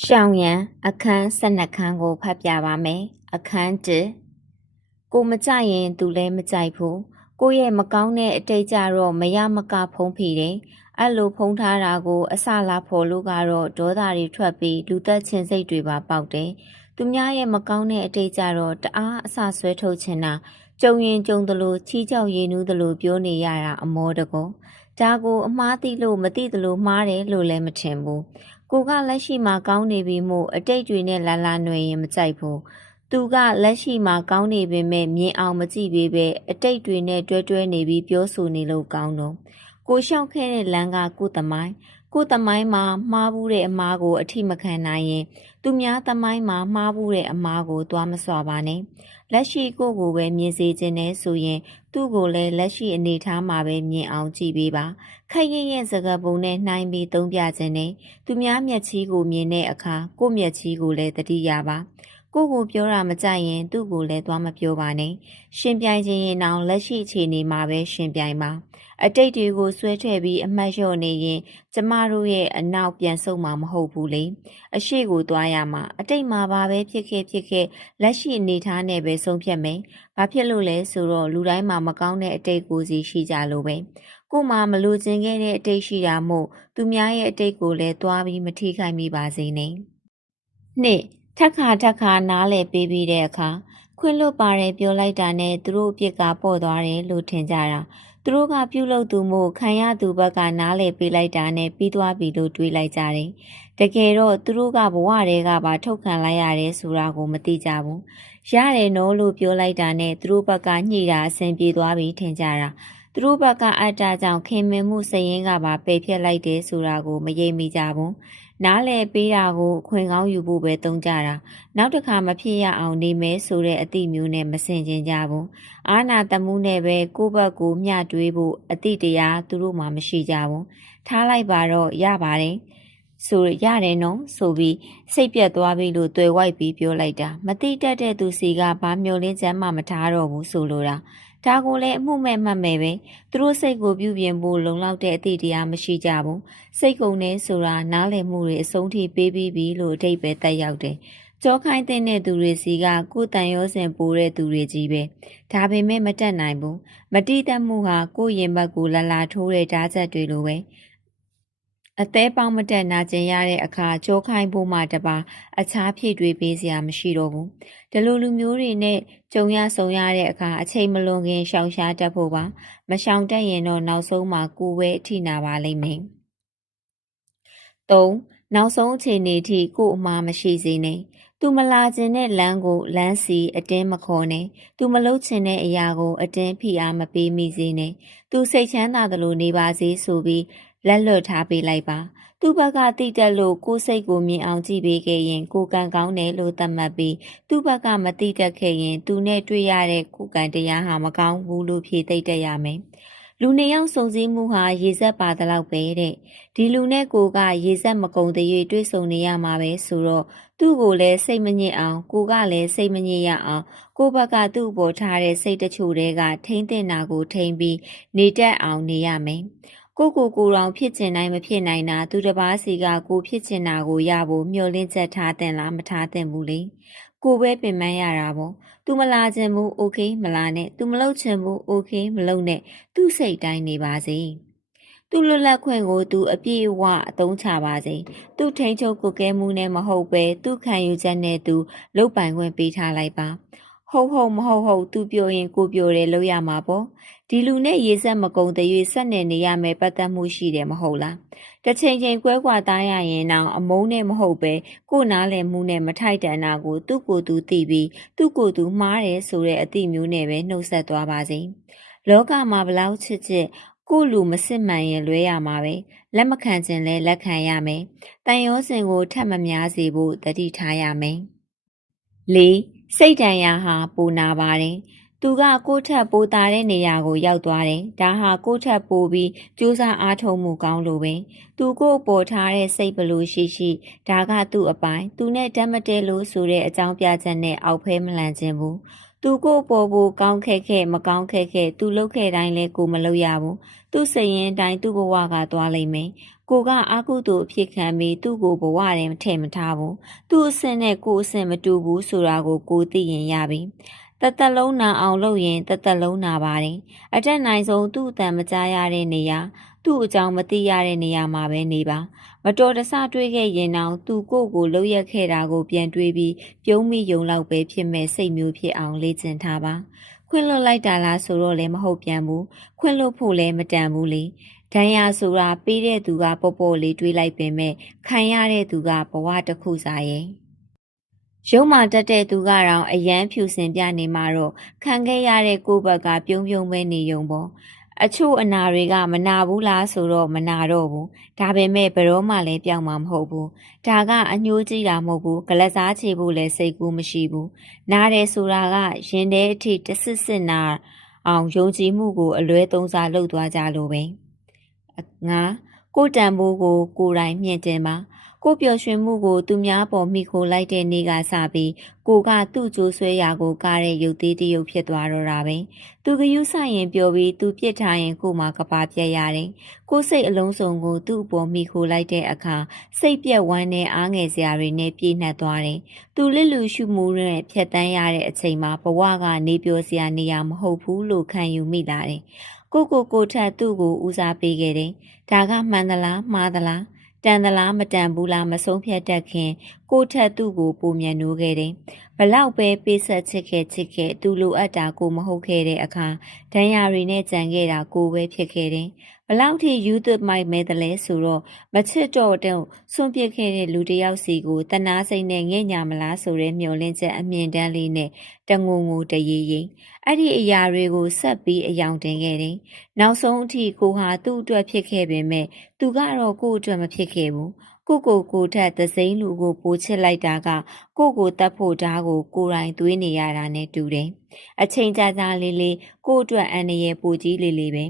ရှောင်ရန်အခန်း12ခန်းကိုဖတ်ပြပါမယ်။အခန်း1ကိုမကြိုက်ရင်သူလည်းမကြိုက်ဘူး။ကိုရဲ့မကောင်းတဲ့အတိတ်ကြတော့မရမကဖုံးဖိတယ်။အဲ့လိုဖုံးထားတာကိုအစလာဖော်လို့ကတော့ဒေါသတွေထွက်ပြီးလူသက်ချင်စိတ်တွေပါပေါက်တယ်။သူများရဲ့မကောင်းတဲ့အတိတ်ကြတော့တအားအစဆွဲထုတ်ချင်တာကြုံရင်ကြုံသလိုချီးကြောက်ရည်နူးသလိုပြောနေရတာအမောတကော။ဒါကိုအမှားသိလို့မသိသလိုမှားတယ်လို့လည်းမထင်ဘူး။ကိုကလက်ရှိမှာကောင်းနေပြီမို့အတိတ်တွေနဲ့လာလာຫນွယ်ရင်မကြိုက်ဘူးသူကလက်ရှိမှာကောင်းနေပေမဲ့မြင်အောင်မကြည့်ပေးပဲအတိတ်တွေနဲ့တွဲနေပြီးပြောဆိုနေလို့ကောင်းတော့ကိုလျှောက်ခဲ့တဲ့လမ်းကကိုသမိုင်းမှာမှားဘူးတဲ့အမားကိုအထိမခံနိုင်ရင်သူများသမိုင်းမှာမှားဘူးတဲ့အမားကိုသွားမစွာပါနဲ့လက်ရှိကိုပဲမြင်စေခြင်းနဲ့ဆိုရင်သူ့ကိုလည်းလက်ရှိအနေထားမှာပဲမြင်အောင်ကြည့်ပေးပါခက်ရဲ့စကားပုံနဲ့နှိုင်းပြီးသုံးပြခြင်းနဲ့သူများမျက်ချီးကိုမြင်တဲ့အခါကိုမျက်ချီးကိုလည်းသတိရပါကိုပြောတာမကြိုက်ရင်သူ့ကိုလည်းသွားမပြောပါနဲ့ရှင်ပြိုင်ခြင်းရင်အောင်လက်ရှိအခြေအနေမှာပဲရှင်ပြိုင်ပါအတိတ်တွေကိုဆွဲထည့်ပြီးအမှတ်လျော့နေရင်ကျမတို့ရဲ့အနောက်ပြန်ဆုတ်မှာမဟုတ်ဘူးလေအရှိကိုသွားရမှာအတိတ်မှာဘာပဲဖြစ်ခဲ့လက်ရှိအနေထားနဲ့ပဲဆုံးဖြတ်မယ်ဘာဖြစ်လို့လဲဆိုတော့လူတိုင်းမှာမကောင်းတဲ့အတိတ်ကိုစီရှိကြလို့ပဲကိုမှမလိုချင်ခဲ့တဲ့အတိတ်ရှိတာမို့သူများရဲ့အတိတ်ကိုလည်းသွားပြီးမထိခိုက်မိပါစေနဲ့နှစ်ထက်ခါနားလည်ပေးပြီးတဲ့အခါခွင့်လွတ်ပါတယ်ပြောလိုက်တာနဲ့သူတို့အပြစ်ကပေါ့သွားတယ်လို့ထင်ကြတာသူတို့ကပြုတ်လို့သူမို့ခံရသူဘက်ကနားလည်ပေးလိုက်တာနဲ့ပြီးသွားပြီလို့တွေးလိုက်ကြတယ်တကယ်တော့သူတို့ကဘဝတွေကပါထုတ်ခံလိုက်ရတယ်ဆိုတာကိုမသိကြဘူးရတယ်နော်လို့ပြောလိုက်တာနဲ့သူတို့ဘက်ကညှိတာအဆင်ပြေသွားပြီထင်ကြတာသူတို့ဘက်ကအတ္တကြောင့်ခင်မင်မှုစရင်ကပါပယ်ဖြတ်လိုက်တယ်ဆိုတာကိုမရိပ်မိကြဘူးနားလည်ပေးတာကိုအခွင့်ကောင်းယူဖို့ပဲသုံးကြတာနောက်တစ်ခါမဖြစ်ရအောင်နေမယ်ဆိုတဲ့အသည့်မျိုးနဲ့မဆင်ခြင်ကြဘူးအာနာတမှုနဲ့ပဲကိုယ့်ဘက်ကိုမျှတွေးဖို့အသည့်တရားသူတို့မှမရှိကြဘူးထားလိုက်ပါတော့ရပါတယ်ဆိုရတယ်နော်ဆိုပြီးစိတ်ပြတ်သွားပြီလို့တွေ့ဝိုက်ပြီးပြောလိုက်တာမတိတတ်တဲ့သူစီကဘာမျောလင်းချမ်းမှမထားတော့ဘူးဆိုလိုတာဒါကိုလည်းအမှုမဲ့မှတ်မဲ့ပဲသူတို့စိတ်ကိုပြုပြင်ဖို့လုံလောက်တဲ့အသည့်တရားမရှိကြဘူးစိတ်ကုန်နေဆိုတာနားလည်မှုတွေအဆုံးထိပေးပြီးပြီလို့အဓိပ္ပာယ်တက်ရောက်တယ်ကြောခိုင်းတဲ့သူတွေစီကကိုယ်တန်ရောစင်ပိုးတဲ့သူတွေကြီးပဲဒါပေမဲ့မတက်နိုင်ဘူးမတိတတ်မှုဟာကိုယ့်ရင်ဘတ်ကိုလာထိုးတဲ့ဓာတ်ချက်တွေလိုပဲအသေးပေါင်းမတက်နာကျင်ရတဲ့အခါကြောခိုင်းဖို့မှတပါအခြားဖြည့်တွေးပေးစရာမရှိတော့ဘူးဒီလိုလူမျိုးတွေနဲ့ကြုံရဆုံရတဲ့အခါအချိန်မလွန်ခင်ရှောင်ရှားတတ်ဖို့ပါမရှောင်တတ်ရင်တော့နောက်ဆုံးမှာကိုယ်ပဲအထိနာပါလိမ့်မယ်3နောက်ဆုံးအခြေအနေထိကိုယ်အမှားမရှိစေနဲ့သူမလာခြင်းတဲ့လမ်းကိုလမ်းစီအတင်းမခေါ်နဲ့သူမလုပ်ချင်တဲ့အရာကိုအတင်းဖိအားမပေးမိစေနဲ့သူစိတ်ချမ်းသာသလိုနေပါစေဆိုပြီးလက်လွတ်ထားပေးလိုက်ပါသူ့ဘက်ကတိတက်လို့ကိုယ်စိတ်ကိုမြင်အောင်ကြည့်ပေးခဲ့ရင်ကိုကံကောင်းတယ်လို့သတ်မှတ်ပြီးသူ့ဘက်ကမတိတက်ခဲ့ရင်သူနဲ့တွေ့ရတဲ့ကိုကံတရားဟာမကောင်းဘူးလို့ဖြေသိတတ်ရမယ်လူနှစ်ယောက်စုံစည်းမှုဟာရေစက်ပါတလောက်ပဲတဲ့ဒီလူနဲ့ကိုကရေစက်မကုံတဲ့၍တွေ့ဆုံနေရမှာပဲဆိုတော့သူ့ကိုလည်းစိတ်မညစ်အောင်ကိုကလည်းစိတ်မညစ်ရအောင်ကိုဘက်ကသူ့ပေါ်ထားတဲ့စိတ်တချို့တွေကထိမ့်တင်တာကိုထိမ့်ပြီးနေတတ်အောင်နေရမယ်ကိုတောင်ဖြစ်ချင်နိုင်မဖြစ်နိုင်တာသူတစ်ပါးစီကကိုဖြစ်ချင်တာကိုရဖို့မျှော်လင့်ချက်ထားတင်လားမထားတင်ဘူးလေကိုပဲပင်ပန်းရတာပေါ့သူမလာချင်ဘူးโอเคမလာနဲ့သူမလုပ်ချင်ဘူးโอเคမလုပ်နဲ့သူ့စိတ်တိုင်းနေပါစေသူ့လွတ်လပ်ခွင့်ကိုသူအပြည့်အဝအသုံးချပါစေသူ့ထိန်ချုပ်ကိုကဲမှုနဲ့မဟုတ်ပဲသူ့ခံယူချက်နဲ့သူလုတ်ပိုင်ခွင့်ပေးထားလိုက်ပါဟုတ်မဟုတ်သူပြောရင်ကိုပြောတယ်လို့ရမှာပေါ့ဒီလူနဲ့ရေဆက်မကုံတဲ့၍ဆက်နေရမယ်ပတ်သက်မှုရှိတယ်မဟုတ်လားတစ်ချိန်ကွဲကွာသားရရင်တော့အမုန်းနဲ့မဟုတ်ပဲကိုနားလည်မှုနဲ့မထိုက်တန်တာကိုသူ့ကိုယ်သူသိပြီးသူ့ကိုယ်သူမှားတယ်ဆိုတဲ့အသည့်မျိုးနဲ့ပဲနှုတ်ဆက်သွားပါစေလောကမှာဘလောက်ချစ်ကိုလူမစစ်မှန်ရင်လွဲရမှာပဲလက်မခံခြင်းလဲလက်ခံရမယ်တန်ရောစင်ကိုထပ်မများစေဖို့တတိထားရမယ်၄စိတ်တန်ရာဟာပူနာပါတယ်သူကကိုယ့်ထက်ပိုတာတဲ့နေရာကိုရောက်သွားတယ်ဒါဟာကိုယ့်ထက်ပိုပြီးကြိုးစားအားထုတ်မှုကောင်းလို့ပဲသူကိုပေါ်ထားတဲ့စိတ်ဘလို့ရှိဒါကသူ့အပိုင်းသူနဲ့တတ်မတဲလို့ဆိုတဲ့အကြောင်းပြချက်နဲ့အောက်ဖဲမလန်ခြင်းဘူး သူကိုပေါ်ဖို့ကောင်းခဲ့မကောင်းခဲ့သူလှုပ်ခဲ့တိုင်းလဲကိုမလှုပ်ရဘူးသူစိတ်ရင်းတိုင်းသူ့ဘဝကသွားလိမ့်မယ်ကိုကအာကုသို့အဖြစ်ခံပြီးသူ့ကိုဘဝထဲမထည့်မထားဘူးသူ့အဆင့်နဲ့ကိုအဆင့်မတူဘူးဆိုတာကိုသိရင်ရပြီတသက်လုံးနာအောင်လုပ်ရင်တသက်လုံးနာပါတယ်အတက်နိုင်ဆုံးသူ့အတန်မကြားရတဲ့နေရာသူ့အကြောင်းမသိရတဲ့နေရာမှာပဲနေပါမတော်တဆတွေးခဲ့ရင်တော့သူကိုလှုပ်ရက်ခဲ့တာကိုပြန်တွေးပြီးပြုံးမိယုံလောက်ပဲဖြစ်မဲ့စိတ်မျိုးဖြစ်အောင်လေ့ကျင့်ထားပါခွင့်လွတ်လိုက်တာလားဆိုတော့လည်းမဟုတ်ပြန်ဘူးခွင့်လွတ်ဖို့လည်းမတန်ဘူးလေဒဏ်ရာဆိုတာပေးတဲ့သူကပေါ့လေးတွေးလိုက်ပင်မဲ့ခံရတဲ့သူကဘဝတစ်ခုစာရဲ့ရုံးမာတက်တဲ့သူကတော့အယမ်းဖြူစင်ပြနေမှာတော့ခံခဲ့ရတဲ့ကိုယ့်ဘက်ကပြုံးပဲနေုံပေါ့အချို့အနာတွေကမနာဘူးလားဆိုတော့မနာတော့ဘူးဒါပေမဲ့ဘယ်တော့မှလည်းပြောင်းမှာမဟုတ်ဘူးဒါကအညှိုးကြီးတာမဟုတ်ဘူးဂလက်စားချေဖို့လည်းစိတ်ကူးမရှိဘူးနားတယ်ဆိုတာကရင်ထဲအထိတစစ်နာအောင်ယုံကြည်မှုကိုအလွဲသုံးစားလုပ်သွားကြလို့ပဲငါကိုတန်ဖိုးကိုယ်တိုင်မြင့်တင်ပါကိုပျော်ရွှင်မှုကိုသူများပေါ်မိခိုလိုက်တဲ့နေ့ကစပြီးကိုကသူ့ကြိုးဆွဲရာကိုကားတဲ့ရုပ်သေးတရုပ်ဖြစ်သွားတော့တာပဲသူကယူဆရင်ပြောပြီးသူပြစ်ထားရင်ကိုမှကပါပြက်ရတယ်ကိုစိတ်အလုံးစုံကိုသူ့အပေါ်မိခိုလိုက်တဲ့အခါစိတ်ပြက်ဝမ်းနဲ့အားငယ်စရာတွေနဲ့ပြည့်နှက်သွားတယ်သူလစ်လူရှုမှုနဲ့ဖြတ်တန်းရတဲ့အချိန်မှာဘဝကနေပြောစရာနေရာမဟုတ်ဘူးလို့ခံယူမိလာတယ်ကိုထက်သူ့ကိုဦးစားပေးခဲ့တယ်ဒါကမှန်သလားမှားသလားတန်သလားမတန်ဘူးလားမဆုံးဖြတ်တတ်ခင်ကိုထက်သူ့ကိုပုံမြန်နိုးခဲ့တယ်ဘလောက်ပဲပေးဆက်ချစ်ခဲ့သူလိုအပ်တာကိုမဟုတ်ခဲ့တဲ့အခါဒဏ်ရာတွေနဲ့ကြံခဲ့တာကိုပဲဖြစ်ခဲ့တယ်ဘလောက်ထိယူသွမိုက်မဲတယ်လဲဆိုတော့မချစ်တော့တဲ့ဆွန့်ပစ်ခဲ့တဲ့လူတစ်ယောက်စီကိုတနာစိတ်နဲ့ငဲ့ညာမလားဆိုတဲ့မျှော်လင့်ချက်အမြင်တမ်းလေးနဲ့တငုံတရေရင်အဲ့ဒီအရာတွေကိုဆက်ပြီးအယောင်တင်ခဲ့တယ်နောက်ဆုံးအထိကိုဟာသူ့အတွက်ဖြစ်ခဲ့ပေမဲ့သူကတော့ကို့အတွက်မဖြစ်ခဲ့ဘူးကိုထက်သစိမ်းလူကိုပိုချစ်လိုက်တာကကိုတတ်ဖို့ဓာတ်ကိုယ်တိုင်သွေးနေရတာနဲ့တူတယ်အချိန်ကြာလေးကိုအတွက်အန္တရာယ်ပိုကြီးလေးပဲ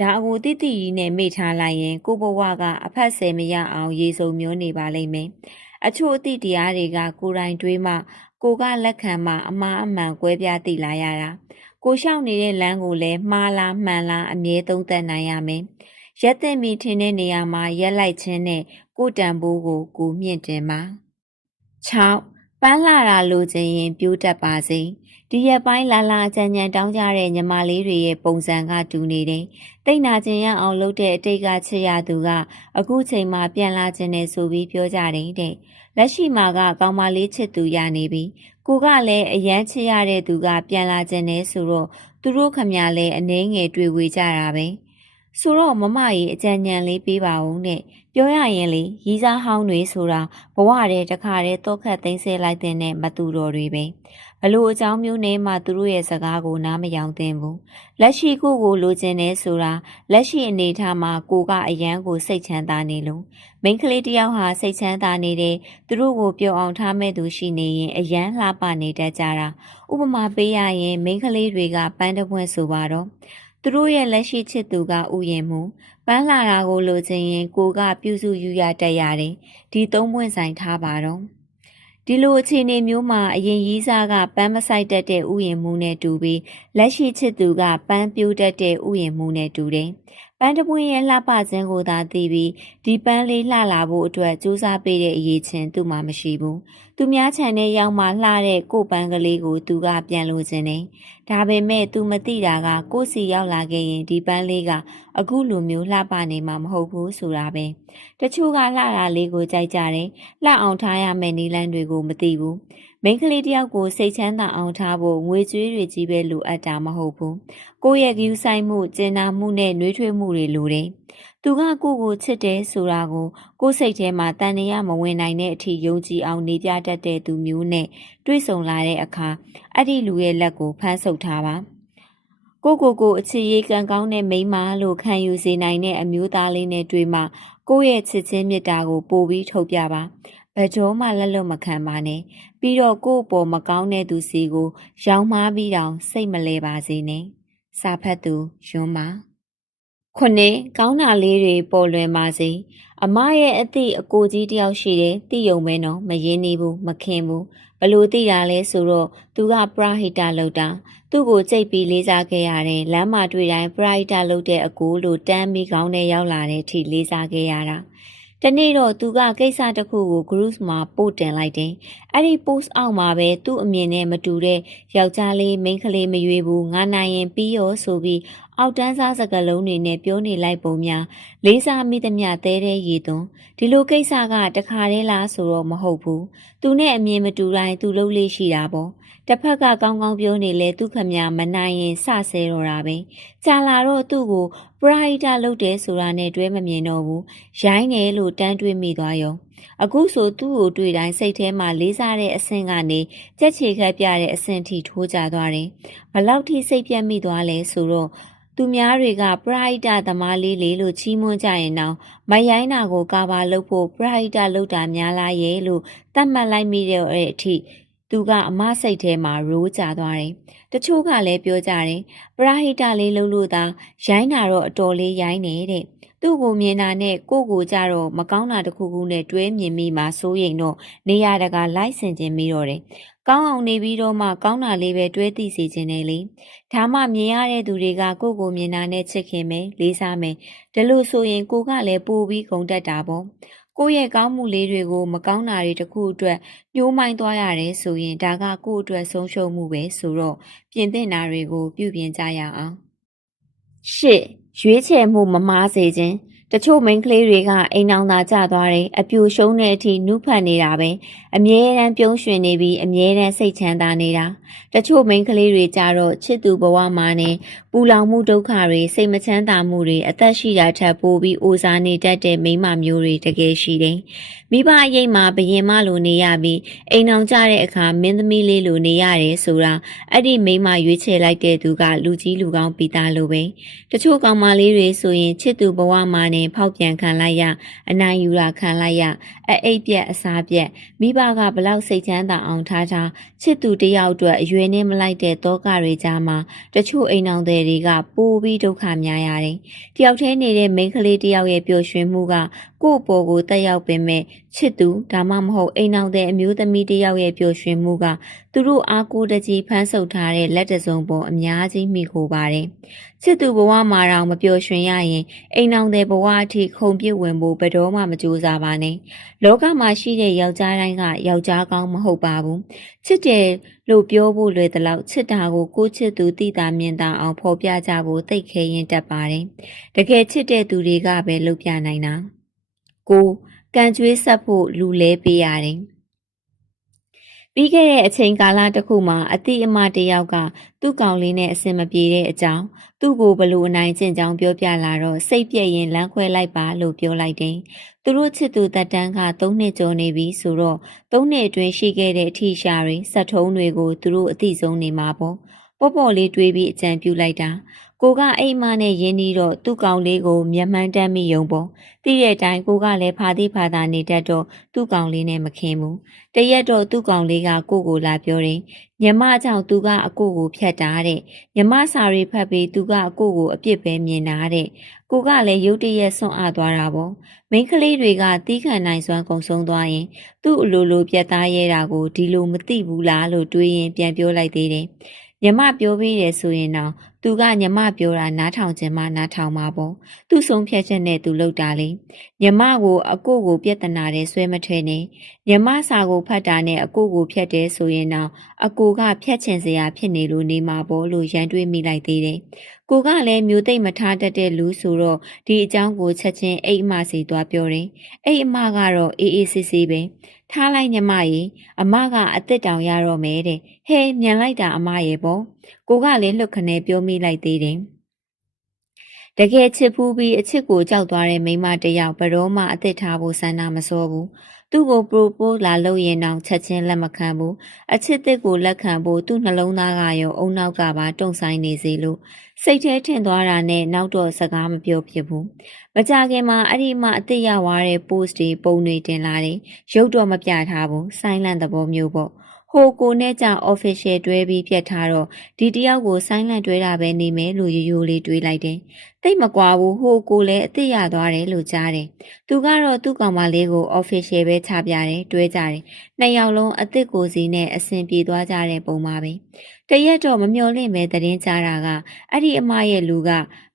ဒါကိုတိကြီးနဲ့မေ့ထားလိုက်ရင်ကိုဘဝကအဖက်ဆယ်မရအောင်ရေစုံမျိုးနေပါလိမ့်မယ်အချို့အသည့်တရားတွေကကိုယ်တိုင်တွေးမှကိုကလက်ခံမှအမှားအမှန်ကွဲပြားသိလာရတာကိုရှောက်နေတဲ့လမ်းကိုလည်းမှားလားမှန်လားအမြဲသုံးသပ်နိုင်ရမယ်ရက်သိမ့်ပြီးထင်တဲ့နေရာမှာရက်လိုက်ခြင်းနဲ့ကိုတန်ဖိုးကိုမြင့်တင်ပါ6ပန်းလာတာလိုချင်ရင်ပြိုးတတ်ပါစေဒီရက်ပိုင်းလာကြံတောင်းကြတဲ့ညီမလေးတွေရဲ့ပုံစံကတူနေတယ်တိတ်နာခြင်းရအောင်လုပ်တဲ့အတိတ်ကချစ်ရသူကအခုချိန်မှာပြန်လာခြင်းနဲ့ဆိုပြီးပြောကြတယ်တဲ့လက်ရှိမှာကကောင်မလေးချစ်သူရနေပြီကိုကလည်းအရန်ချစ်ရတဲ့သူကပြန်လာခြင်းနဲ့ဆိုတော့သူတို့ခမရလဲအနှဲငယ်တွေ့ဝေကြတာပဲဆိုတော့မမကြီးအကြံဉာဏ်လေးပေးပါဦးနဲ့ပြောရရင်လေရီးစားဟောင်းတွေဆိုတာဘဝတည်းတစ်ခါတည်းတော့ခတ်သိမ်းဆဲလိုက်တဲ့မတူတော်တွေပဲဘလို့အကြောင်းမျိုးနဲ့မှသူတို့ရဲ့စကားကိုနားမယောင်သင့်ဘူးလက်ရှိကိုလိုချင်နေဆိုတာလက်ရှိအနေထားမှာကိုကအရန်ကိုစိတ်ချမ်းသာနေလို့မိန်းကလေးတယောက်ဟာစိတ်ချမ်းသာနေတယ်သူတို့ကိုပျော်အောင်ထားမဲ့သူရှိနေရင်အရန်လှပနေတတ်ကြတာဥပမာပေးရရင်မိန်းကလေးတွေကပန်းတပွင့်ဆိုပါတော့သူတို့ရဲ့လက်ရှိချစ်သူကဥယျာဉ်မှုပန်းလာတာကိုလိုချင်ရင်ကိုကပြုစုယူရတတ်ရတယ်ဒီသုံးပွင့်ဆိုင်ထားပါတော့ဒီလိုအခြေအနေမျိုးမှာအရင်ရီးစားကပန်းမဆိုင်တတ်တဲ့ဥယျာဉ်မှုနဲ့တူပြီးလက်ရှိချစ်သူကပန်းပြိုးတတ်တဲ့ဥယျာဉ်မှုနဲ့တူတယ်ပန်းတပွင့်ရဲ့လှပခြင်းကိုသာသိပြီးဒီပန်းလေးလှလာဖို့အတွက်ကြိုးစားပေးတဲ့အရေးချင်းသူ့မှာမရှိဘူးသူများခြံထဲရောက်မှလှတဲ့ကိုပန်းကလေးကိုသူကပြန်လိုချင်တယ်ဒါပေမဲ့သူမသိတာကကိုစီရောက်လာခဲ့ရင်ဒီပန်းလေးကအခုလိုမျိုးလှပနေမှာမဟုတ်ဘူးဆိုတာပဲတချို့ကလှတာလေးကိုကြိုက်ကြတယ်လှအောင်ထားရမယ့်နည်းလမ်းတွေကိုမသိဘူးမိန်းကလေးတယောက်ကိုစိတ်ချမ်းသာအောင်ထားဖို့ငွေကြေးတွေကြီးပဲလိုအပ်တာမဟုတ်ဘူးကိုယ့်ရဲ့ဂရုစိုက်မှုကျင်နာမှုနဲ့နှွေးထွေးမှုတွေလိုတယ်သူကကိုချစ်တယ်ဆိုတာကိုစိတ်ထဲမှာတန်တရားမဝင်နိုင်တဲ့အထိယုံကြည်အောင်နေပြတတ်တဲ့သူမျိုးနဲ့တွေ့ဆုံလာတဲ့အခါအဲ့ဒီလူရဲ့လက်ကိုဖမ်းဆုပ်ထားပါကိုအချစ်ရေးကံကောင်းတဲ့မိန်းမလို့ခံယူစေနိုင်တဲ့အမျိုးသားလေးနဲ့တွေ့မှကိုယ့်ရဲ့ချစ်ချင်းမြတ်တာကိုပို့ပြီးထုတ်ပြပါဘယ်တော့မှလက်လွတ်မခံပါနဲ့ပြီးတော့ကိုယ့်အပေါ်မကောင်းတဲ့သူစီကိုရောင်းမားပြီးတောင်စိတ်မလဲပါစေနဲ့စာဖတ်သူယွန်းပါ ခုနှစ်ကောင်းတာလေးတွေပေါ်လွင်ပါစေအမရဲ့အသည့်အကိုကြီးတယောက်ရှိတယ်သိယုံပဲနော်မရင်းနေဘူးမခင်ဘူးဘလို့သိတာလဲဆိုတော့သူကပရဟိတလုပ်တာသူ့ကိုကြိတ်ပြီးလေးစားခဲ့ရတယ်လမ်းမှာတွေ့တိုင်းပရဟိတလုပ်တဲ့အကိုလို့တန်းပြီးခေါင်းထဲရောက်လာတဲ့အထိလေးစားခဲ့ရတာတနေ့တော့သူကကိစ္စတစ်ခုကို group မှာပို့တင်လိုက်တယ်အဲ့ဒီ post အောက်မှာပဲသူ့အမြင်နဲ့မတူတဲ့ယောက်ျားလေးမိန်းကလေးမရွေးဘူးငါနိုင်ရင်ပြီးရောဆိုပြီးအောက်တန်းစားစကားလုံးတွေနဲ့ပြောနေလိုက်ပုံများလေးစားမိသမျှတဲတဲ့ရည်သွန်းဒီလိုကိစ္စကတခါတည်းလားဆိုတော့မဟုတ်ဘူးသူနဲ့အမြင်မတူတိုင်းသူလုပ်လေးရှိတာပေါ့တစ်ဖက်ကကောင်းကောင်းပြောနေလဲသူခမညာမနိုင်ရင်စဆဲတော့တာပဲကြာလာတော့သူ့ကိုပရဟိတလုပ်တယ်ဆိုတာနဲ့တွဲမမြင်တော့ဘူးရိုင်းတယ်လို့တန်းတွေးမိသွားရောအခုဆိုသူ့ကိုတွေ့တိုင်းစိတ်ထဲမှာလေးစားတဲ့အဆင့်ကနေကြက်ချေခက်ပြတဲ့အဆင့်ထိထိုးကျသွားတယ်ဘလောက်ထိစိတ်ပြတ်မိသွားလဲဆိုတော့သူများတွေကပရဟိတသမားလေးလို့ချီးမွမ်းကြရင်တော့မရိုင်းတာကိုကာဗာလုပ်ဖို့ပရဟိတလုပ်တာများလားရဲ့လို့သတ်မှတ်လိုက်မိတဲ့အထိသူကအမစိတ်ထဲမှာရိုးကျသွားတယ်။တချို့ကလည်းပြောကြတယ်ပရဟိတလေးလုပ်လို့သာရိုင်းတာတော့အတော်လေးရိုင်းနေတဲ့။သူ့ကိုမြင်တာနဲ့ကိုယ့်ကိုကြတော့မကောင်းတာတစ်ခုခုနဲ့တွဲမြင်မိမှစိုးရိမ်တော့နေရတကာလိုက်ဆင်ခြင်းမိတော့တယ်။ကောင်းအောင်နေပြီးတော့မှကောင်းတာလေးပဲတွဲသိစေခြင်းနဲ့လေ။ဒါမှမြင်ရတဲ့သူတွေကကိုယ့်ကိုမြင်တာနဲ့ချစ်ခင်မယ်လေးစားမယ်။ဒါလို့ဆိုရင်ကိုကလည်းပိုပြီးဂုဏ်တက်တာပေါ့။ကိုယ့်ရဲ့ကောင်းမှုလေးတွေကိုမကောင်းတာတွေတခုအတွက်ညှိုးမိုင်းသွားရတယ်ဆိုရင်ဒါကကိုယ့်အတွက်ဆုံးရှုံးမှုပဲဆိုတော့ပြင်သင့်တာတွေကိုပြုပြင်ကြရအောင်ရှစ်ရွေးချယ်မှုမမားစေခြင်းတချို့မိန်းကလေးတွေကအိမ်အောင်သာကျသွားတယ်အပြူရှုံးတဲ့အထိနုဖတ်နေတာပဲအမြဲတမ်းပြုံးရွှင်နေပြီးအမြဲတမ်းစိတ်ချမ်းသာနေတာတချို့မိန်းကလေးတွေကြတော့ချစ်သူဘဝမှာနဲ့ပူလောင်မှုဒုက္ခတွေစိတ်မချမ်းသာမှုတွေအသက်ရှိတာထက်ပိုပြီးအိုစားနေတတ်တဲ့မိန်းမမျိုးတွေတကယ်ရှိတယ်မိဘအရေးမှာဘယင်မလိုနေရပြီးအိမ်အောင်ကျတဲ့အခါမင်းသမီးလေးလိုနေရတယ်ဆိုတာအဲ့ဒီမိန်းမရွေးချယ်လိုက်တဲ့သူကလူကြီးလူကောင်းပြီးသားလိုပဲတချို့ကောင်မလေးတွေဆိုရင်ချစ်သူဘဝမှာနဲ့ဖောက်ပြန်ခံလိုက်ရအနိုင်ယူတာခံလိုက်ရအိပ်ပြက်အစားပြက်မိဘကဘလောက်စိတ်ချမ်းသာအောင်ထားချစ်သူတယောက်အတွက်အရွယ်နဲ့မလိုက်တဲ့တောကတွေကြားမှာတချို့အိမ်အောင်တွေကပိုပြီးဒုက္ခများရတယ်တယောက်တည်းနေတဲ့မိန်းကလေးတယောက်ရဲ့ပျော်ရွှင်မှုကကိုယ့်ပေါ်ကိုတက်ရောက်ပင်မဲ့ချစ်သူဒါမှမဟုတ်အိမ်အောင်တဲ့အမျိုးသမီးတယောက်ရဲ့ပျော်ရွှင်မှုကသူတို့အားကိုးတကြီးဖမ်းဆုပ်ထားတဲ့လက်တစုံပေါ်အများကြီးမိခိုပါတယ်ချစ်သူဘဝမှာတော့မပျော်ရွှင်ရရင်အိမ်အောင်တဲ့ဘဝအထိခုံပြစ်ဝင်ဖို့ဘယ်တော့မှမကြိုးစားပါနဲ့လောကမှာရှိတဲ့ယောက်ျားတိုင်းကယောက်ျားကောင်းမဟုတ်ပါဘူးချစ်တယ်လို့ပြောဖို့လွယ်သလောက်ချစ်တာကိုကိုချစ်သူသိတာမြင်တာအောင်ဖော်ပြကြဖို့သိခဲရင်တက်ပါတယ်တကယ်ချစ်တဲ့သူတွေကပဲလုပ်ပြနိုင်တာကိုကံကြွေးဆက်ဖို့လူလဲပေးရတယ်ပြီးခဲ့တဲ့အချိန်ကာလတစ်ခုမှာအတိအမတယောက်ကသူ့ကောင်လေးနဲ့အဆင်မပြေတဲ့အကြောင်းသူ့ကိုဘလို့အနိုင်ကျင့်ကြောင်းပြောပြလာတော့စိတ်ပြည့်ရင်လမ်းခွဲလိုက်ပါလို့ပြောလိုက်တယ်။သူတို့ချစ်သူတက်တန်းက3နှစ်ကျော်နေပြီဆိုတော့3နှစ်အတွင်းရှိခဲ့တဲ့အထီးရှာတွေစက်ထုံးတွေကိုသူတို့အသိဆုံးနေမှာပေါ့။ပေါ့ပေါ့လေးတွေးပြီးအကြံပြုလိုက်တာ။ကိုကအိမ်မနဲ့ရင်းနှီးတော့သူ့ကောင်လေးကိုမျက်မှန်းတမ်းမိယုံပေါ့။သိတဲ့အတိုင်းကိုကလည်းဖာသီးဖာသာနေတတ်တော့သူ့ကောင်လေးနဲ့မခင်ဘူး။တရက်တော့သူ့ကောင်လေးကကိုလာပြောတယ်။ညီမကြောင့်သူကအကိုကိုဖြတ်တာတဲ့။ညီမစာရီဖတ်ပြီးသူကအကိုကိုအပြစ်ပဲမြင်တာတဲ့။ကိုကလည်းရုတ်တရက်ဆွန့်အားသွားတာပေါ့။မိန်းကလေးတွေကတီးခံနိုင်စွမ်းကုန်ဆုံးသွားရင်သူ့အလိုပြတ်သားရဲတာကိုဒီလိုမသိဘူးလားလို့တွေးရင်ပြန်ပြောလိုက်သေးတယ်။ညီမပြောပြီးတယ်ဆိုရင်တော့သူကညီမပြောတာနားထောင်ခြင်းမှနားထောင်မှာပေါ့သူဆုံးဖြတ်ချက်နဲ့သူလုပ်တာလေညီမကိုအကိုကိုပြဿနာတဲ့ဆွဲမထဲနဲ့ညီမစာကိုဖတ်တာနဲ့အကိုကိုဖြတ်တယ်ဆိုရင်တော့အကိုကဖြတ်ချင်စရာဖြစ်နေလို့နေမှာပေါ့လို့ရန်တွေးမိလိုက်သေးတယ်ကိုကလည်းမျိုးသိမ့်မထားတတ်တဲ့လူဆိုတော့ဒီအကြောင်းကိုချက်ချင်းအိတ်အမစီသွားပြောတယ်အိတ်အမကတော့အေးအေးဆေးဆေးပဲထားလိုက်ညီမရေအမကအသက်တောင်ရတော့မယ်တဲ့ဟဲမြန်လိုက်တာအမရေပေါ့ကိုကလည်းလှုပ်ခနဲပြောမိလိုက်သေးတယ်တကယ်ချစ်ဖူးပြီးအချစ်ကိုကြောက်သွားတဲ့မိန်းမတစ်ယောက်ဘယ်တော့မှအသက်ထားဖို့ဆန္ဒမစောဘူးသူ့ကို propose လာလုပ်ရင်တော့ချက်ချင်းလက်မခံဘူးအချစ်သစ်ကိုလက်ခံဖို့သူ့နှလုံးသားကရောအုံနောက်ကပါတုံဆိုင်နေစေလို့စိတ်ထဲထင်သွားတာနဲ့နောက်တော့စကားမပြောဖြစ်ဘူးမကြခင်မှာအဲ့ဒီမှအသက်ရသွားတဲ့ post တွေပုံတွေတင်လာတယ်ရုပ်တော့မပြထားဘူး silent သဘောမျိုးပေါ့ ဟိုကိုနဲ့ကြောင့် official တွဲပြီးပြတ်ထားတော့ဒီတယောက်ကို silent တွဲတာပဲနေမယ်လို့ရိုးရိုးလေးတွေးလိုက်တယ်။တိတ်မကွာဘူးဟိုကိုလည်းအစ်စ်ရသွားတယ်လို့ကြားတယ်။သူကတော့သူ့ကောင်မလေးကို official ပဲချပြတယ်တွဲကြတယ်။နှစ်ယောက်လုံးအစ်စ်ကိုစီနဲ့အဆင်ပြေသွားကြတဲ့ပုံပါပဲ။တရက်တော့မမျော်လင့်ပဲသတင်းကြားတာကအဲ့ဒီအမရဲ့လူက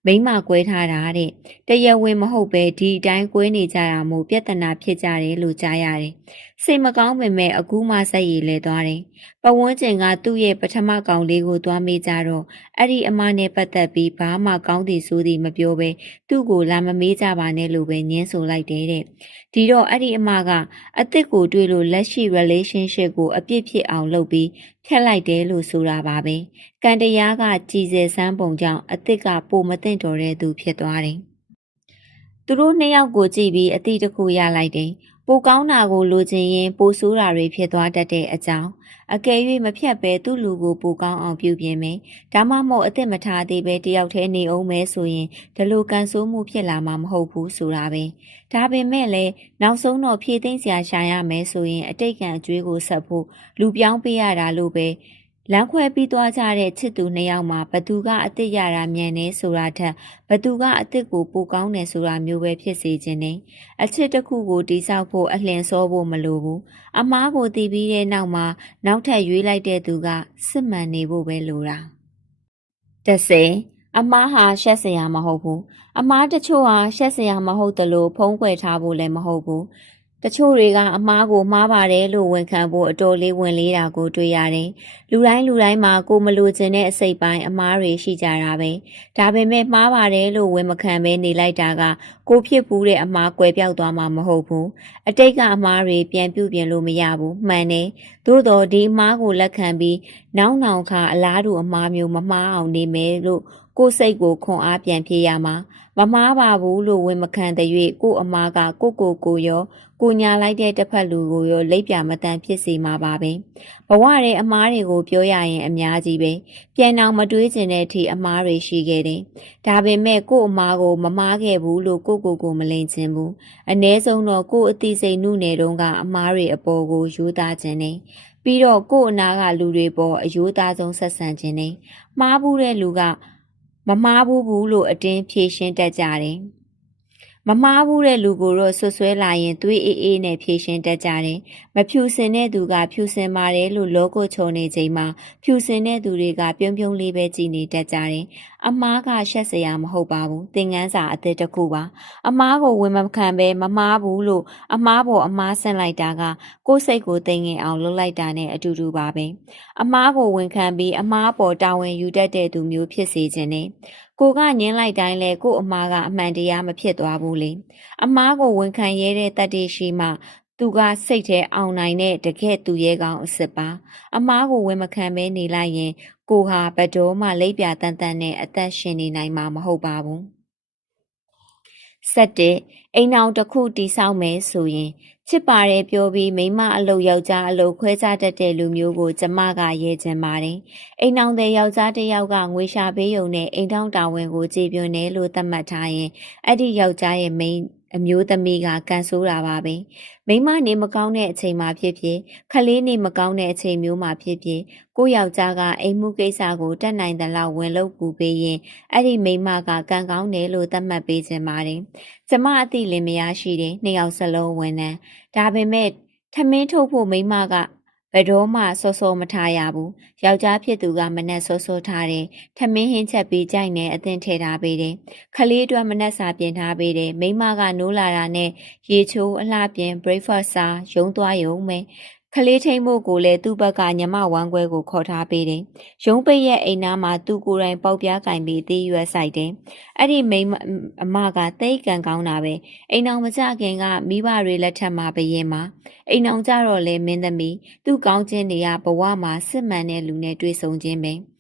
မိမကွဲထားတာတဲ့။တရက်ဝင်မဟုတ်ပဲဒီအတိုင်းကွဲနေကြတာမို့ပြဿနာဖြစ်ကြတယ်လို့ကြားရတယ်။စိတ်မကောင်းပေမဲ့အခုမှစိတ်ရည်လဲသွားတယ်။ပဝန်းကျင်ကသူ့ရဲ့ပထမကောင်လေးကိုသွားမေးကြတော့အဲ့ဒီအမနဲ့ပတ်သက်ပြီးဘာမှကောင်းသည်ဆိုသည်မပြောဘဲသူ့ကိုလာမမေးကြပါနဲ့လို့ပဲညင်းဆိုလိုက်တယ်တဲ့။ဒီတော့အဲ့ဒီအမကအစ်စ်ကိုတွေ့လို့လက်ရှိ relationship ကိုအပြစ်ဖြစ်အောင်လုပ်ပြီးဖျက်လိုက်တယ်လို့ဆိုတာပါပဲ။ကံတရားကကြည်စဲစမ်းပုံကြောင့်အစ်စ်ကပိုမသိမ့်တော်တဲ့သူဖြစ်သွားတယ်။သူတို့နှစ်ယောက်ကိုကြည့်ပြီးအတိတစ်ခုရလိုက်တယ်။ပိုကောင်းတာကိုလိုချင်ရင်ပိုဆိုးတာတွေဖြစ်သွားတတ်တဲ့အကြောင်းအကယ်၍မဖြတ်ပဲသူ့လူကိုပိုကောင်းအောင်ပြုပြင်မယ်။ဒါမှမဟုတ်အစ်စ်မထားသေးပဲတယောက်တည်းနေအောင်မဲဆိုရင်ဒီလိုကန်ဆိုးမှုဖြစ်လာမှာမဟုတ်ဘူးဆိုတာပဲ။ဒါပေမဲ့လည်းနောက်ဆုံးတော့ဖြည့်သိမ့်စရာရှာရမယ်ဆိုရင်အတိတ်ကံအကျွေးကိုဆက်ဖို့လူပြောင်းပေးရတာလို့ပဲလမ်းခွဲပြီးသွားကြတဲ့ချစ်သူနှစ်ယောက်မှာဘသူကအစ်စ်ရတာမြန်နေဆိုတာထက်ဘသူကအစ်စ်ကိုပိုကောင်းတယ်ဆိုတာမျိုးပဲဖြစ်စေခြင်းနဲ့အချစ်တစ်ခုကိုတိဆောက်ဖို့အလျင်စောဖို့မလိုဘူးအမားကိုတည်ပြီးတဲ့နောက်မှာနောက်ထပ်ရွေးလိုက်တဲ့သူကစစ်မှန်နေဖို့ပဲလိုတာ10အမားဟာရှက်စရာမဟုတ်ဘူးအမားတချို့ဟာရှက်စရာမဟုတ်သလိုဖုံးကွယ်ထားဖို့လည်းမဟုတ်ဘူးတချို့တွေကအမားကိုမှားပါတယ်လို့ဝန်ခံဖို့အတော်လေးဝင်လေးတာကိုတွေ့ရတယ်။လူတိုင်းမှာကိုမလိုချင်တဲ့အစိတ်ပိုင်းအမားတွေရှိကြတာပဲ။ဒါပေမဲ့မှားပါတယ်လို့ဝန်မခံပဲနေလိုက်တာကကိုဖြစ်ဘူးတဲ့အမားကွယ်ပြောက်သွားမှာမဟုတ်ဘူး။အတိတ်ကအမားတွေပြန်ပြုပြင်လို့မရဘူး။မှန်တယ်။သို့တော်ဒီအမားကိုလက်ခံပြီးနောက်ခါအလားတူအမားမျိုးမမှားအောင်နေမယ်လို့ကိုစိတ်ကိုခွန်အားပြန်ဖြည့်ရမှာမမှားပါဘူးလို့ဝန်မခံတဲ့၍ကိုအမားကကိုရောကိုညာလိုက်တဲ့တစ်ဖက်လူကိုရောလိပ်ပြမတန်ဖြစ်စေမှာပါပဲဘဝရဲ့အမားတွေကိုပြောရရင်အများကြီးပဲပြန်အောင်မတွေးကျင်တဲ့အထိအမားတွေရှိခဲ့တယ်ဒါပေမဲ့ကိုအမားကိုမမားခဲ့ဘူးလို့ကိုမလိမ်ချင်ဘူးအ ਨੇ ဆုံးတော့ကိုအတိစိတ်နှုနယ်တုန်းကအမားတွေအပေါ်ကိုယူသားခြင်းနဲ့ပြီးတော့ကိုအနာကလူတွေပေါ်အယူသားဆုံးဆက်ဆံခြင်းနဲ့မှားဘူးတဲ့လူကမမားဘူးလို့အတင်းဖြေရှင်းတတ်ကြတယ်မမားဘူးတဲ့လူကိုတော့ဆွဆွဲလာရင်သွေးအေးနဲ့ဖြေရှင်းတတ်ကြတယ်။မဖြူစင်တဲ့သူကဖြူစင်ပါတယ်လို့လောကချုံနေချိန်မှာဖြူစင်တဲ့သူတွေကပြုံးလေးပဲကြည်နေတတ်ကြတယ်။အမားကရှက်စရာမဟုတ်ပါဘူး။သင်ခန်းစာအသစ်တစ်ခုပါ။အမားကိုဝင်မခံပဲမမားဘူးလို့အမားပေါ်အမားဆင့်လိုက်တာကကိုယ်စိတ်ကိုသိငင်အောင်လုပ်လိုက်တာနဲ့အတူတူပါပဲ။အမားကိုဝင်ခံပြီးအမားပေါ်တာဝန်ယူတတ်တဲ့သူမျိုးဖြစ်စေခြင်းနဲ့ကိုကညင်းလိုက်တိုင်းလဲကို့အမားကအမှန်တရားမဖြစ်သွားဘူးလေအမားကိုဝန်ခံရတဲ့တတ္တိရှိမှသူကစိတ်ထဲအောင်နိုင်တဲ့တကယ်သူရဲကောင်းအစ်စ်ပါအမားကိုဝန်မခံမဲနေလိုက်ရင်ကိုဟာဘတော်မှလိပ်ပြတန်တန်နဲ့အသက်ရှင်နေနိုင်မှာမဟုတ်ပါဘူး7အိမ်အောင်တစ်ခုတိဆောက်မယ်ဆိုရင်ချစ်ပါတယ်ပြောပြီးမိမအလုပ်ယောက်ျားအလုပ်ခွဲခြားတတ်တဲ့လူမျိုးကိုကျမကရဲချင်ပါတယ်။အိမ်အောင်တဲ့ယောက်ျားတစ်ယောက်ကငွေရှာပေးုံနဲ့အိမ်ထောင်တာဝန်ကိုကြေပြွန်တယ်လို့သတ်မှတ်ထားရင်အဲ့ဒီယောက်ျားရဲ့မိန်းအမျိုးသမီးကကန်ဆိုးတာပါပဲ။မိမနေမကောင်းတဲ့အချိန်မှာဖြစ်ဖြစ်ခလေးနေမကောင်းတဲ့အချိန်မျိုးမှာဖြစ်ဖြစ်ကိုယောက်ျားကအိမ်မှုကိစ္စကိုတတ်နိုင်တဲ့လောက်ဝင်လုပ်ကူပေးရင်အဲ့ဒီမိမကကန်ကောင်းတယ်လို့သတ်မှတ်ပေးခြင်းပါတယ်။ကျမအသိလင်မယားရှိတယ်နှစ်ယောက်စလုံးဝန်ထမ်းဒါပေမဲ့ထမင်းထုတ်ဖို့မိမကဘယ်တော့မှစောစောမထားရဘူးယောက်ျားဖြစ်သူကမနက်စောစောထားတယ်ထမင်းဟင်းချက်ပြီးကြိုက်နေအသင်ထည့်ထားပေးတယ်ခလေးအတွက်မနက်စာပြင်ထားပေးတယ်မိမကနိုးလာတာနဲ့ရေချိုးအလှပြင် breakfast စာရုံးသွားရုံပဲခလေးထိန်ဖို့ကိုလည်းသူ့ဘက်ကညမဝမ်းခွဲကိုခေါ်ထားပေးတယ်။ရုံးပိတ်ရဲ့အိမ်သားမှာသူကိုယ်တိုင်ပေါက်ပြားကင်ပြီးသေးရွက်ဆိုင်တယ်။အဲ့ဒီမိန်းအမကတိတ်ကန်ကောင်းတာပဲ။အိမ်အောင်မကြခင်ကမိဘတွေလက်ထက်မှာဘရင်မှာအိမ်အောင်ကြတော့လဲမင်းသမီးသူ့ကောင်းခြင်းတွေကဘဝမှာစစ်မှန်တဲ့လူနဲ့တွေ့ဆုံခြင်းပဲ။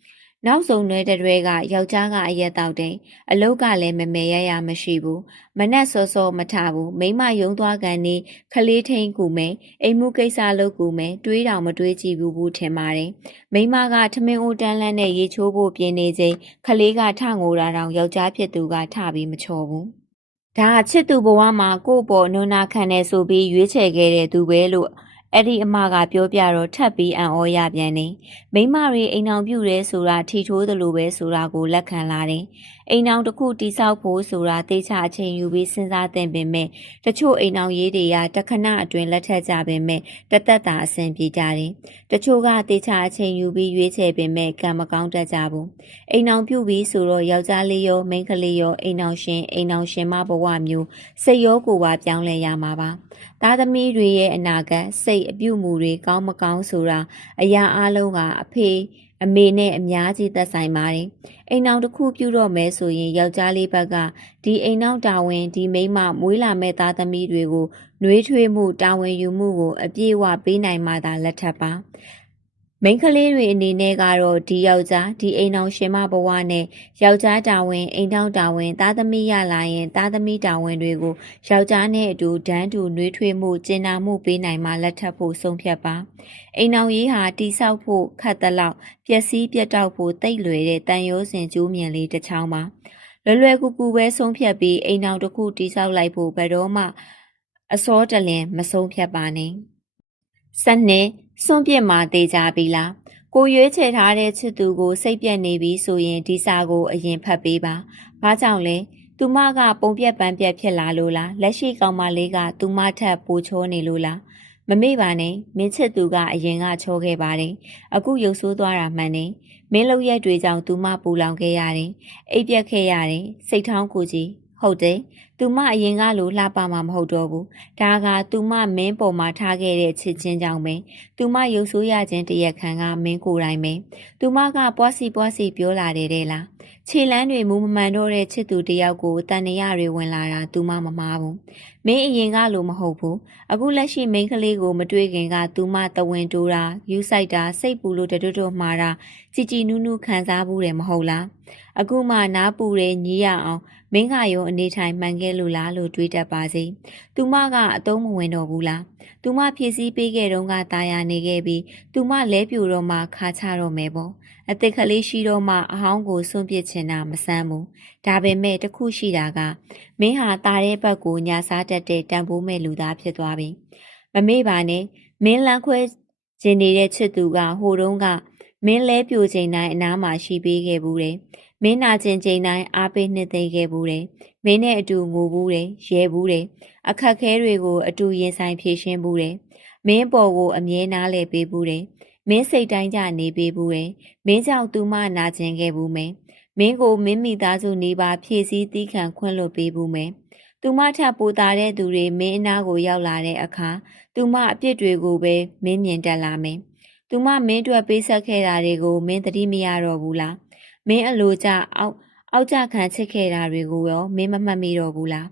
နောက်ဆုံးနွဲတဲ့တွေကယောက်ျားကအရက်တောက်တယ်။အလုတ်ကလည်းမမဲရမရှိဘူး။မနက်စောစောမထဘူး။မိမယုံသွားကန်နေခလေးထိန်ကူမယ်။အိမ်မှုကိစ္စလုပ်ကူမယ်။တွေးတောင်မတွေးကြည့်ဘူးထင်ပါတယ်။မိမကထမင်းအိုးတန်းလန်းနဲ့ရေချိုးဖို့ပြင်နေချိန်ခလေးကထငိုတာတောင်ယောက်ျားဖြစ်သူကထပြီးမချော်ဘူး။ဒါချစ်သူဘဝမှာကို့ပေါ်နုနာခံနေဆိုပြီးရွေးချယ်ခဲ့တဲ့သူပဲလို့ အဲ့ဒီအမကပြောပြတော့ထပ်ပြီးအံ့ဩရပြန်နေမိမတွေအိမ်အောင်ပြုတယ်ဆိုတာထီထိုးသလိုပဲဆိုတာကိုလက်ခံလာတယ်အိမ်အောင်တစ်ခုတိဆောက်ဖို့ဆိုတာတေချာအချိန်ယူပြီးစဉ်းစားသင့်ပင်မဲ့တချို့အိမ်အောင်ရေးတွေကတခဏအတွင်းလက်ထက်ကြပင်မဲ့တသက်တာအဆင်ပြေကြတယ်တချို့ကတေချာအချိန်ယူပြီးရွေးချယ်ပင်မဲ့ကံမကောင်းတတ်ကြဘူးအိမ်အောင်ပြုပြီးဆိုတော့ယောက်ျားလေးရောမိန်းကလေးရောအိမ်အောင်ရှင်မဘဝမျိုးစိတ်ရောကိုယ်ပါပြောင်းလဲရမှာပါသားသမီးတွေရဲ့အနာဂတ်စိတ်အပြုမှုတွေကောင်းမကောင်းဆိုတာအရာအလုံးကအဖေအမေနဲ့အများကြီးသက်ဆိုင်ပါတယ်အိမ်အောင်တစ်ခုပြုတော့မယ်ဆိုရင်ယောက်ျားလေးဘက်ကဒီအိမ်အောင်တာဝန်ဒီမိန်းမမွေးလာမဲ့သားသမီးတွေကိုနှွေးထွေးမှုတာဝန်ယူမှုကိုအပြည့်အဝပေးနိုင်မှသာလက်ထပ်ပါမိန်းကလေးတွေအနေနဲ့ကတော့ဒီယောက်ျားဒီအိမ်အောင်ရှင်မဘဝနဲ့ယောက်ျားတာဝန်အိမ်ထောင်တာဝန်သားသမီးရလာရင်သားသမီးတာဝန်တွေကိုယောက်ျားနဲ့အတူဒန်းတူနှွေးထွေးမှုကျင်နာမှုပေးနိုင်မှလက်ထပ်ဖို့ဆုံးဖြတ်ပါအိမ်အောင်ရေးဟာတိဆောက်ဖို့ခတ်သလောက်ပျက်စီးပြတ်တောက်ဖို့တိတ်လွယ်တဲ့တန်ရိုးစင်ကျိုးမြင်လေးတစ်ချောင်းပါလွယ်ကူကူပဲဆုံးဖြတ်ပြီးအိမ်အောင်တစ်ခုတိဆောက်လိုက်ဖို့ဘယ်တော့မှအစောတလင်မဆုံးဖြတ်ပါနဲ့စနစ်စွန့်ပစ်မှာတေးကြပြီလားကိုရွေးချယ်ထားတဲ့ချစ်သူကိုစိတ်ပြက်နေပြီဆိုရင်ဒီစာကိုအရင်ဖတ်ပေးပါဘာကြောင့်လဲသူမကပုံပြက်ပန်းပြက်ဖြစ်လာလို့လားလက်ရှိကောင်မလေးကသူမထက်ပိုချောနေလို့လားမမေ့ပါနဲ့မင်းချစ်သူကအရင်ကချောခဲ့ပါတယ်အခုရုပ်ဆိုးသွားတာမှန်တယ်မင်းလုပ်ရက်တွေကြောင့်သူမပူလောင်ခဲ့ရတယ်အိပ်ပြက်ခဲ့ရတယ်စိတ်ထောင်းကိုကြီးဟုတ်တယ်သူမအရင်ကလိုလှပမှာမဟုတ်တော့ဘူးဒါကသူမမင်းပေါ်မှာထားခဲ့တဲ့ချစ်ချင်းကြောင့်ပဲသူမရုပ်ဆိုးရခြင်းတရက်ခံကမင်းကိုယ်တိုင်ပဲသူမကပွားစီပြောလာတယ်တဲ့လားခြေလန်းတွေမူမမှန်တော့တဲ့ချစ်သူတယောက်ကိုတန်ရတွေဝင်လာတာသူမမမားဘူးမင်းအရင်ကလိုမဟုတ်ဘူးအခုလက်ရှိမိန်းကလေးကိုမတွေ့ခင်ကသူမတဝင်းတိုးတာယူဆိုင်တာစိတ်ပူလို့တွတ်မှားတာကြည်နူးခံစားဘူးတယ်မဟုတ်လားအခုမှနားပူတယ်ညီးရအောင်မင်းကရောအနေထိုင်မှန်ခဲ့လို့လားလို့တွေးတတ်ပါစေ။သူမကအတုံးမဝင်တော့ဘူးလား။သူမဖြည့်ဆည်းပေးခဲ့တော့ကตายရနေခဲ့ပြီးသူမလဲပြိုတော့မှခါချတော့မယ်ပေါ့။အသစ်ကလေးရှိတော့မှအဟောင်းကိုစွန့်ပစ်ချင်တာမဆန်းဘူး။ဒါပေမဲ့တခုရှိတာကမင်းဟာตาတဲ့ဘက်ကိုညာစားတတ်တဲ့တန်ဖိုးမဲ့လူသားဖြစ်သွားပြီ။မမေ့ပါနဲ့မင်းလန်းခွဲခြင်းနေတဲ့ချစ်သူကဟိုတုန်းကမင်းလဲပြိုချိန်တိုင်းအနားမှာရှိပေးခဲ့ဘူးတယ်။မင်းနာကျင်ချိန်တိုင်းအားပေးနှစ်သိမ့်ခဲ့ဘူးတယ်။မင်းနဲ့အတူငိုဘူးတယ်၊ရဲဘူးတယ်။အခက်ခဲတွေကိုအတူရင်ဆိုင်ဖြေရှင်းဘူးတယ်။မင်းပေါ်ကိုအမြဲနားလဲပေးဘူးတယ်။မင်းစိတ်တိုင်းကြနေပေးဘူးတယ်။မင်းကြောင့်သူမနာကျင်ခဲ့ဘူးမယ်။မင်းကိုမင်းမိသားစုနေပါဖြည့်ဆည်းသီးခံခွင့်လွှတ်ပေးဘူးမယ်။သူမထပ်ပိုတာတဲ့သူတွေမင်းအနာကိုရောက်လာတဲ့အခါသူမအပြစ်တွေကိုပဲမင်းမြင်တက်လာမယ်။သူမမင်းအတွက်ပေးဆက်ခဲ့တာတွေကိုမင်းသတိမရတော့ဘူးလား။မင်းအလိုကျအောက်ကြခံချစ်ခဲ့တာတွေကိုရောမင်းမမှတ်မိတော့ဘူးလား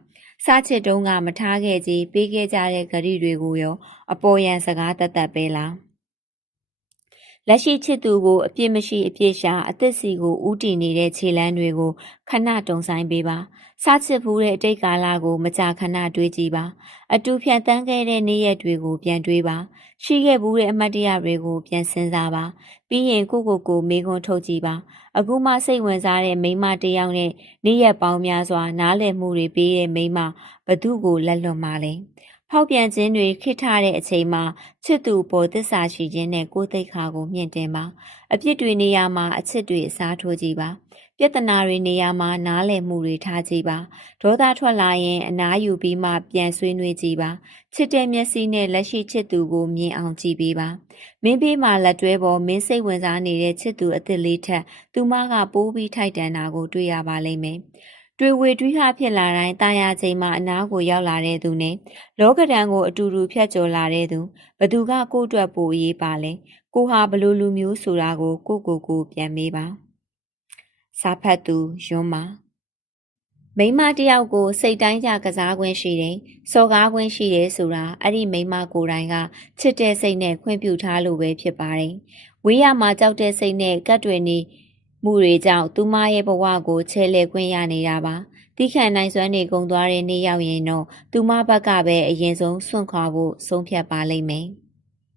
စားချစ်တုံးကမထားခဲ့ကြီးပေးခဲ့ကြတဲ့ဂရိတွေကိုရောအပေါ်ယံစကားတတ်ပဲလားလက်ရှိချစ်သူကိုအပြစ်မရှိအပြစ်ရှာအသက်စီကိုဥတီနေတဲ့ခြေလမ်းတွေကိုခဏတုံဆိုင်ပေးပါစားချစ်ဘူးတဲ့အတိတ်ကာလကိုမကြာခဏတွေးကြည့်ပါအတူဖြတ်တန်းခဲ့တဲ့နေ့ရက်တွေကိုပြန်တွေးပါရှိခဲ့ဘူးတဲ့အမတ်တရားတွေကိုပြန်စဉ်းစားပါပြီးရင်ကိုမေးခွန်းထုတ်ကြည့်ပါအခုမှစိတ်ဝင်စားတဲ့မိန်းမတစ်ယောက်နဲ့နေ့ရက်ပေါင်းများစွာနားလည်မှုတွေပေးတဲ့မိန်းမဘသူကိုလက်လွတ်မှလဲဖောက်ပြန်ခြင်းတွေခိထားတဲ့အချိန်မှာချစ်သူပေါ်သစ္စာရှိခြင်းနဲ့ကိုယ်သိက္ခာကိုမြင့်တင်ပါအပြစ်တွေနေရာမှာအချစ်တွေအစားထိုးကြည့်ပါပြဿနာတွေနေရာမှာနားလည်မှုတွေထားကြည့်ပါဒေါသထွက်လာရင်အနားယူပြီးမှပြန်ဆွေးနွေးကြည့်ပါချစ်တဲ့မျက်စိနဲ့လက်ရှိချစ်သူကိုမြင်အောင်ကြည့်ပေးပါမင်းပေးမှလက်တွဲပေါ်မင်းစိတ်ဝင်စားနေတဲ့ချစ်သူအသစ်လေးထက်သူမကပိုးပြီးထိုက်တန်တာကိုတွေ့ရပါလိမ့်မယ်တွေဝေတွေးဟဖြစ်လာတိုင်းတာယာချိန်မှာအနားကိုရောက်လာတဲ့သူနဲ့လောကဒဏ်ကိုအတူတူဖြတ်ကျော်လာတဲ့သူဘသူကကိုယ့်အတွက်ပိုအရေးပါလဲကိုဟာဘလို့လူမျိုးဆိုတာကိုကိုပြန်မေးပါစာဖတ်သူယွန်းမာမိန်းမတယောက်ကိုစိတ်တိုင်းကြကစားခွင့်ရှိတယ်စော်ကားခွင့်ရှိတယ်ဆိုတာအဲ့ဒီမိန်းမကိုယ်တိုင်ကချစ်တဲ့စိတ်နဲ့ခွင့်ပြုထားလို့ပဲဖြစ်ပါတယ်ဝေးရမှာကြောက်တဲ့စိတ်နဲ့ကတ်တွေနေမှုတွေကြောင့်သူမရဲ့ဘဝကိုချဲလှယ်ခွင့်ရနေတာပါတိခန့်နိုင်စွမ်းနေကုန်သွားတဲ့နေ့ရောက်ရင်တော့သူမဘက်ကပဲအရင်ဆုံးစွန့်ခွာဖို့ဆုံးဖြတ်ပါလိမ့်မယ်